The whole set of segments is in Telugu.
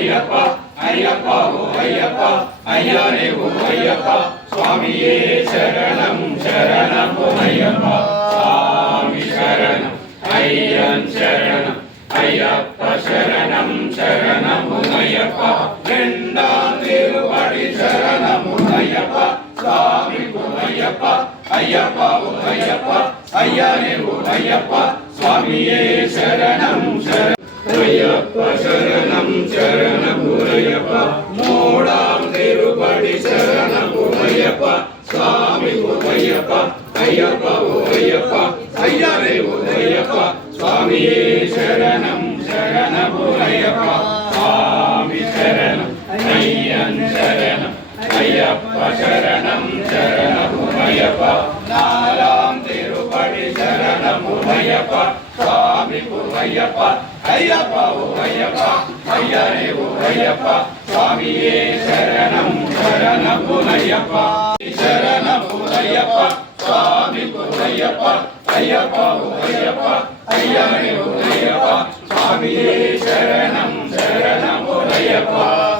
అయ్యప్ప అయ్యప్ప ఓ అయ్యప్ప అయ్యనే ఓ అయ్యప్ప స్వామియే శరణం శరణం ఓ అయ్యప్ప స్వామి శరణం అయ్యన్ శరణం అయ్యప్ప శరణం శరణము అయ్యప్ప రెండాం తిరుపడి శరణము అయ్యప్ప స్వామి అయ్యప్ప అయ్యప్ప అయ్యప్ప అయ్యనే అయ్యప్ప స్వామియే శరణం శరణం అయ్యప్ప శరణం శరణము అయ్యప్ప మూడాం తిరుపడి శరణము అయ్యప్ప స్వామి అయ్యప్ప అయ్యప్ప అయ్యప్ప అయ్యనే అయ్యప్ప స్వామియే శరణం శరణము అయ్యప్ప స్వామి శరణం అయ్యన్ శరణం అయ్యప్ప శరణం శరణము అయ్యప్ప నాలాం తిరుపడి శరణము అయ్యప్ప స్వామి అయ్యప్ప అయ్యప్ప అయ్యప్ప అయ్యనే అయ్యప్ప స్వామియే శరణం శరణము అయ్యప్ప శరణము అయ్యప్ప స్వామి అయ్యప్ప అయ్యప్ప అయ్యప్ప అయ్యనే అయ్యప్ప స్వామియే శరణం శరణము అయ్యప్ప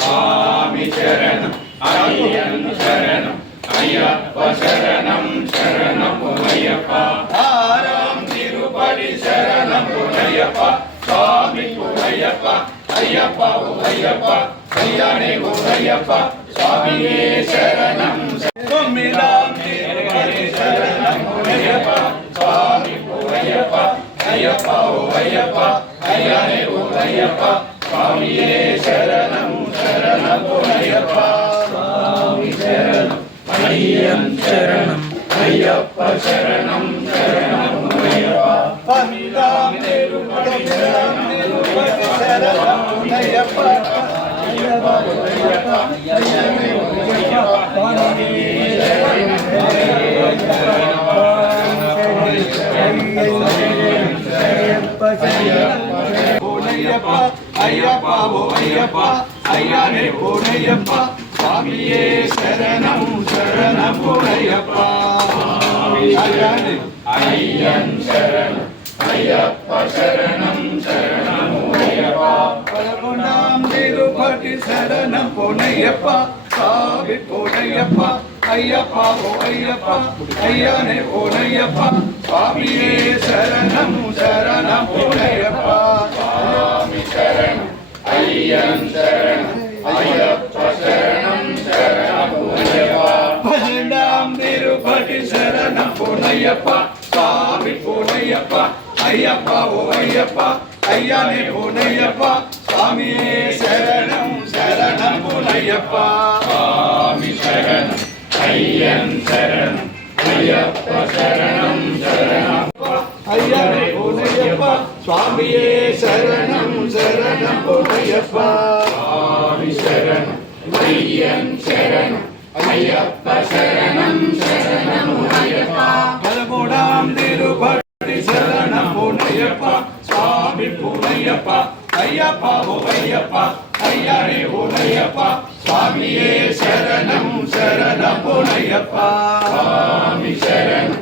స్వామి శరణం అయ్యన్ శరణం అయ్యప్ప శరణం శరణము అయ్యప్ప ఆరాం తిరుపడి శరణము అయ్యప్ప స్వామి అయ్యప్ప అయ్యప్ప అయ్యప్ప అయ్యనే అయ్యప్ప స్వామియే శరణం తొమ్మిదాం తిరుపడి శరణము అయ్యప్ప స్వామి అయ్యప్ప అయ్యప్ప అయ్యప్ప అయ్యనే అయ్యప్ప స్వామియే శరణం శరణము అయ్యప్ప స్వామి శరణం అయ్యన్ శరణం అయ్యప్ప శరణం శరణము అయ్యప్ప పమిదాం తిరుపడి శరణము అయ్యప్ప అయ్యప్ప అయ్యప్ప అయ్యనే అయ్యప్ప అయ్యప్ప అయ్యనే అయ్యప్ప స్వామియే శరణం శరణము అయ్యప్ప అయ్యనే అయ్యన్ శరణం అయ్యప్ప శరణం శరణము అయ్యప్ప పదకొండాం తిరుపతి శరణం అయ్యప్ప స్వామి అయ్యప్ప అయ్యప్ప అయ్యప్ప అయ్యనే అయ్యప్ప స్వామియే శరణం శరణము అయ్యప్ప స్వామి శరణం అయ్యన్ శరణం అయ్యప్ప శరణం శరణము అయ్యప్ప పన్నెండాం తిరుపతి శరణం అయ్యప్ప స్వామి అయ్యప్ప అయ్యప్ప అయ్యప్ప అయ్యనే అయ్యప్ప స్వామియే శరణం శరణము అయ్యప్ప స్వామి శరణం అయ్యన్ శరణం అయ్యప్ప శరణం శరణము అయ్యనే అయ్యప్ప స్వామియే శరణం శరణము అయ్యప్ప స్వామి శరణం అయ్యన్ శరణం అయ్యప్ప శరణం శరణము అయ్యప్ప పదమూడాం తిరుపతి శరణము అయ్యప్ప స్వామి అయ్యప్ప అయ్యప్ప అయ్యప్ప అయ్యనే అయ్యప్ప స్వామియే శరణం శరణము అయ్యప్ప స్వామి శరణం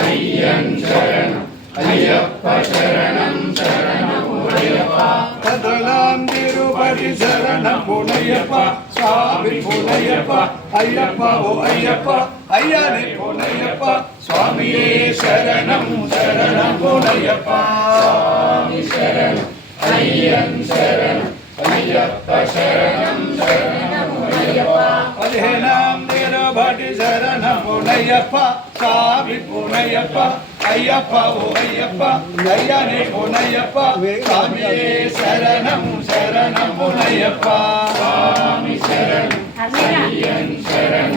అయ్యన్ శరణం అయ్యప్ప శరణం శరణము అయ్యప్ప కదలాం తిరుపతి శరణము అయ్యప్ప స్వామి అయ్యప్ప అయ్యప్ప అయ్యప్ప అయ్యనే అయ్యప్ప స్వామియే శరణం శరణము అయ్యప్ప స్వామి శరణం అయ్యన్ శరణం అయ్యప్ప శరణం శరణము అయ్యప్ప పదిహేనాం తిరుపతి శరణము అయ్యప్ప స్వామి అయ్యప్ప అయ్యప్ప అయ్యప్ప అయ్యనే అయ్యప్ప స్వామియే శరణం శరణము అయ్యప్ప స్వామి శరణం అయ్యన్ శరణం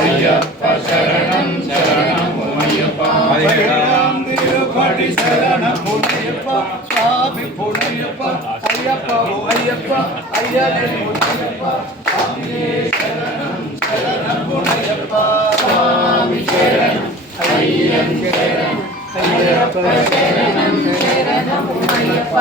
అయ్యప్ప శరణం శరణము అయ్యప్ప పదిహేనాం తిరుపతి శరణము అయ్యప్ప స్వామి అయ్యప్ప అయ్యప్ప అయ్యప్ప అయ్యనే అయ్యప్ప స్వామియే శరణం శరణము అయ్యప్ప స్వామి శరణం అయ్యన్ శరణం అయ్యప్ప శరణం శరణము అయ్యప్ప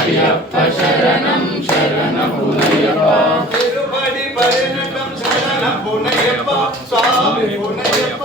అయ్యప్ప శరణం శరణము అయ్యప్ప తిరుపతి పరిణతం శరణము అయ్యప్ప స్వామి అయ్యప్ప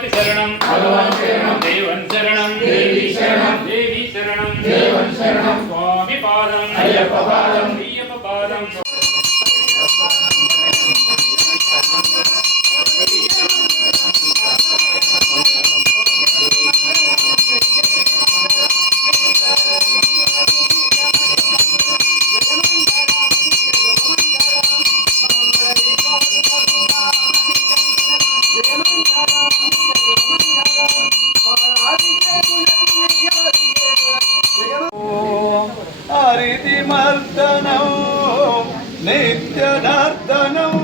భగవతి శరణం దేవన్ శరణం దేవి శరణం దేవన్ శరణం స్వామి పాదం అయ్యప్ప పాదం హరిమర్దనం నిత్యనర్దనం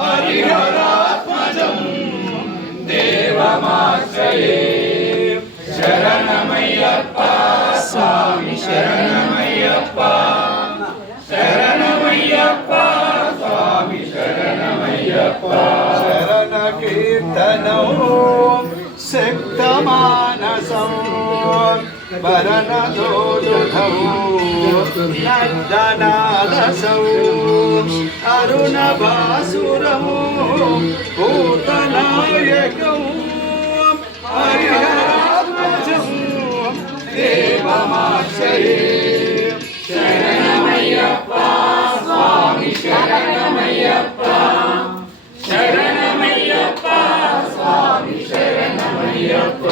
హరిహరాత్మజం దేవమాశ్రయే శరణమయ్యప్ప స్వామి శరణమయ్యప్ప శరణమయ్యప్ప స్వామి శరణమయ్యప్ప శరణ కీర్తనం శక్తమానసం వరణదోదుధౌ నర్దనాదసౌ అరుణభాసురం భూతనాయకం హరిహరాత్మజం దేవమాశ్రయే శరణమయ్యప్ప స్వామి శరణమయ్యప్ప శరణమయ్యప్ప స్వామి శరణమయ్యప్ప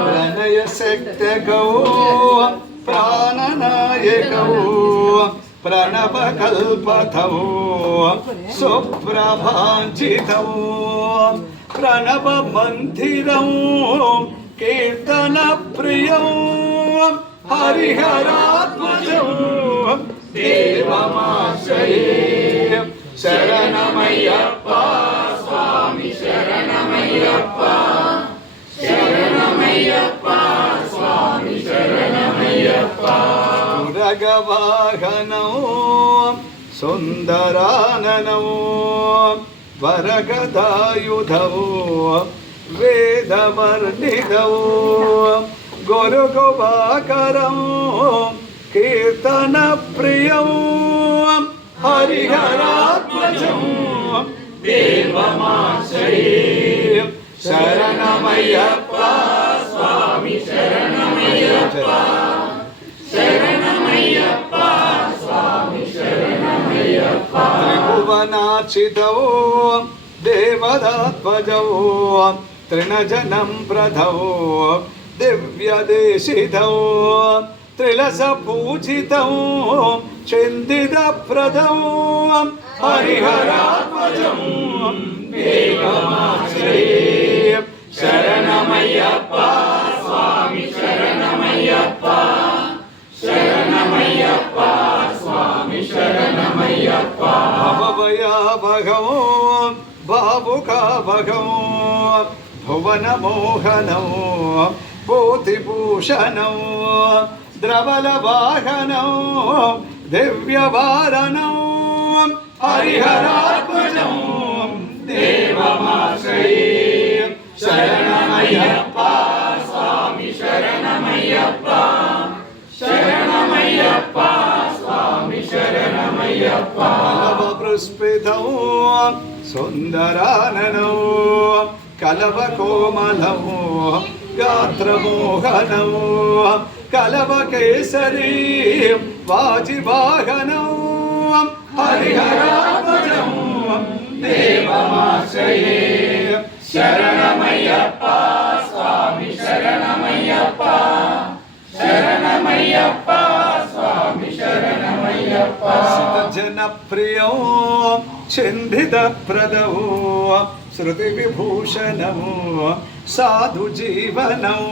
ప్రణయ శక్తగౌ ప్రాణనాయకౌ ప్రణవకల్పథౌ సుప్రభాంచితౌ ప్రణవమందిరం కీర్తన ప్రియం హరిహరాత్మజం దేవమాశ్రయే శరణమయ్యప్ప స్వామి శరణమయ్యప్ప శరణమయ్యప్ప స్వామి శరణమయ్యప్ప పురగవాహనం సుందరాననం వరగదాయుధౌ వేదవర్ణితౌ గురుగువాకరం కీర్తన ప్రియం హరిహరాత్మజం దేవమాశ్రయే శరణమయ్యప్ప స్వామి శరణమయ్యప్ప శరణమయ్యప్ప స్వామి శరణమయ్యప్ప త్రిభువనాచితౌ దేవదాత్మజౌ త్రిణజనం ప్రధౌ దివ్యదేశితౌ త్రిలసపూజితౌ చిందితప్రదౌ హరిహరాత్మజం దేవమాశ్రయే శరణమయ్యప్ప స్వామి శరణమయ్యప్ప శరణమయ్యప్ప స్వామి శరణమయ్యప్ప భవభయాభగం భావుకాభగం భువనమోహనం భూతిభూషణం ద్రవలవాహనం దివ్యవారణం హరిహరాత్మజం దేవమాశ్రయే శరణమయ్యప్ప స్వామి శరణమయ్యప్ప శరణమయ్యప్ప స్వామి శరణమయ్యప్ప కలవపుష్పితం సుందరాననం కలవకోమలం గాత్రమోహనం కలవకేసరీ వాజివాహనం హరిహరాత్మజం దేవమాశ్రయే శరణమయ్యప్ప స్వామి శరణమయ్యప్ప శరణమయ్యప్ప స్వామి శరణమయ్యప్ప జనప్రియం చిందితప్రదౌ శృతి విభూషణం సాధు జీవనం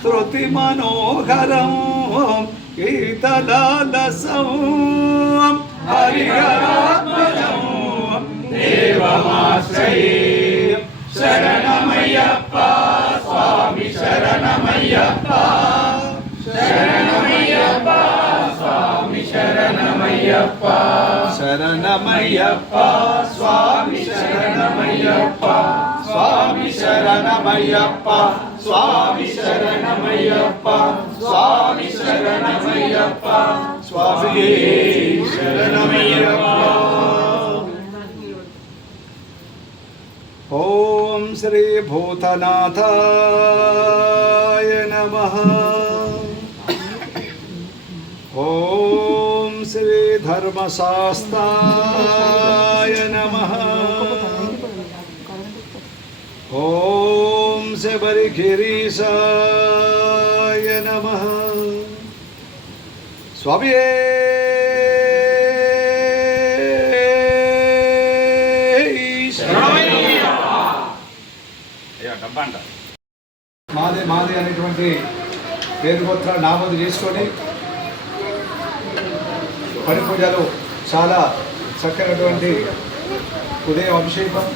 శృతి మనోహరం గీతలాలసం హరిహరాత్మజం దేవమాశ్రయే శరణమయ్యప్ప స్వామి శరణమయ్యప్ప శరణమయ్యప్ప స్వామి శరణమయ్యప్ప శరణమయ్యప్ప స్వామి శరణమయ్యప్ప స్వామి శరణమయ్యప్ప స్వామి శరణమయ్యప్ప స్వామి శరణమయ్యప్ప స్వామి శరణమయ్యప్ప ఓం శ్రీ భూతనాథాయ నమః. ఓం శ్రీ ధర్మశాస్త్రాయ నమః. ఓం శబరిగిరీశాయ నమః. స్వామి మాదే మాదే అనేటువంటి పేరు గోత్రాలు నామోదు చేసుకొని పడి పూజలు చాలా చక్కనటువంటి ఉదయం అభిషేకం,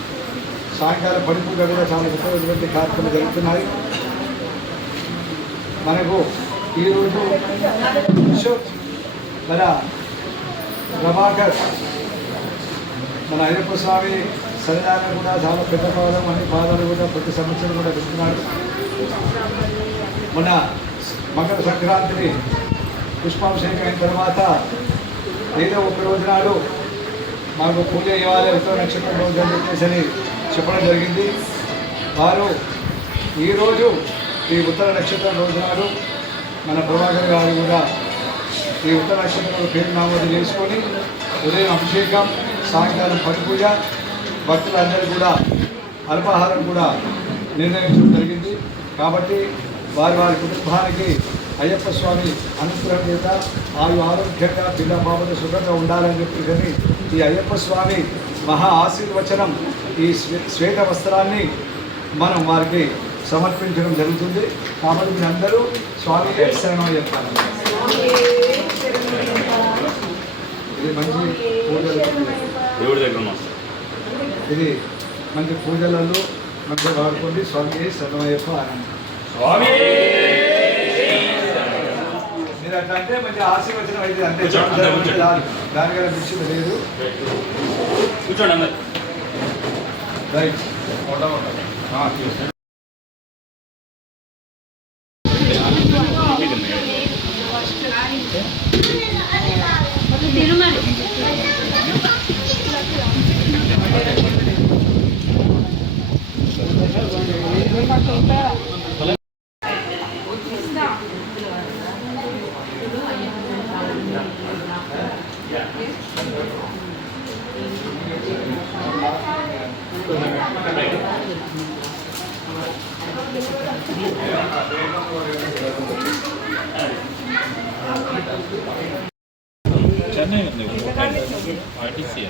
సాయంకాలం పడి పూజ కూడా చాలా చక్కనటువంటి కార్యక్రమాలు జరుగుతున్నాయి. మనకు ఈరోజు మన ప్రభాకర్ మన అయ్యప్ప స్వామి సన్నిధానం కూడా చాలా పెద్ద పాదం, అన్ని పాదాలు కూడా ప్రతి సంవత్సరం కూడా వెళ్తున్నాడు. మొన్న మకర సంక్రాంతిని పుష్పాభిషేకం అయిన తర్వాత ఏదో ఒక రోజు నాడు మాకు పూజ ఇవ్వాలి, ఉత్తర నక్షత్రం రోజు అని చెప్పేసి చెప్పడం జరిగింది. వారు ఈరోజు ఈ ఉత్తర నక్షత్రం రోజు నాడు మన ప్రభాకర్ గారు కూడా ఈ ఉత్తర నక్షత్రంలో పేరు నామోదు చేసుకొని ఉదయం అభిషేకం, సాయంకాలం పడి పూజ, భక్తులందరూ కూడా అల్పాహారం కూడా నిర్ణయించడం జరిగింది. కాబట్టి వారి వారి కుటుంబానికి అయ్యప్ప స్వామి అనుగ్రహం చేత ఆరోగ్యంగా పిల్ల బాబుతో సుఖంగా ఉండాలని చెప్పి ఈ అయ్యప్ప స్వామి మహా ఆశీర్వచనం ఈ శ్వేత వస్త్రాన్ని మనం వారికి సమర్పించడం జరుగుతుంది. కాబట్టి మీరు అందరూ స్వామి శరణం చెప్పాలి. ఇది మంచి పూజలు, దేవుడి దగ్గర ఇది మంచి పూజలలో మంచిగా వాడుకోండి. స్వామి శరణమయ్యప్ప ఆనందం. మీరు అట్లా అంటే మంచి ఆశీర్వచనం అయితే అంతే, దానికన్నా మించింది లేదు. కూర్చోండి అందరు. రైట్. చెన్నై ఉంది ఆర్టీసీ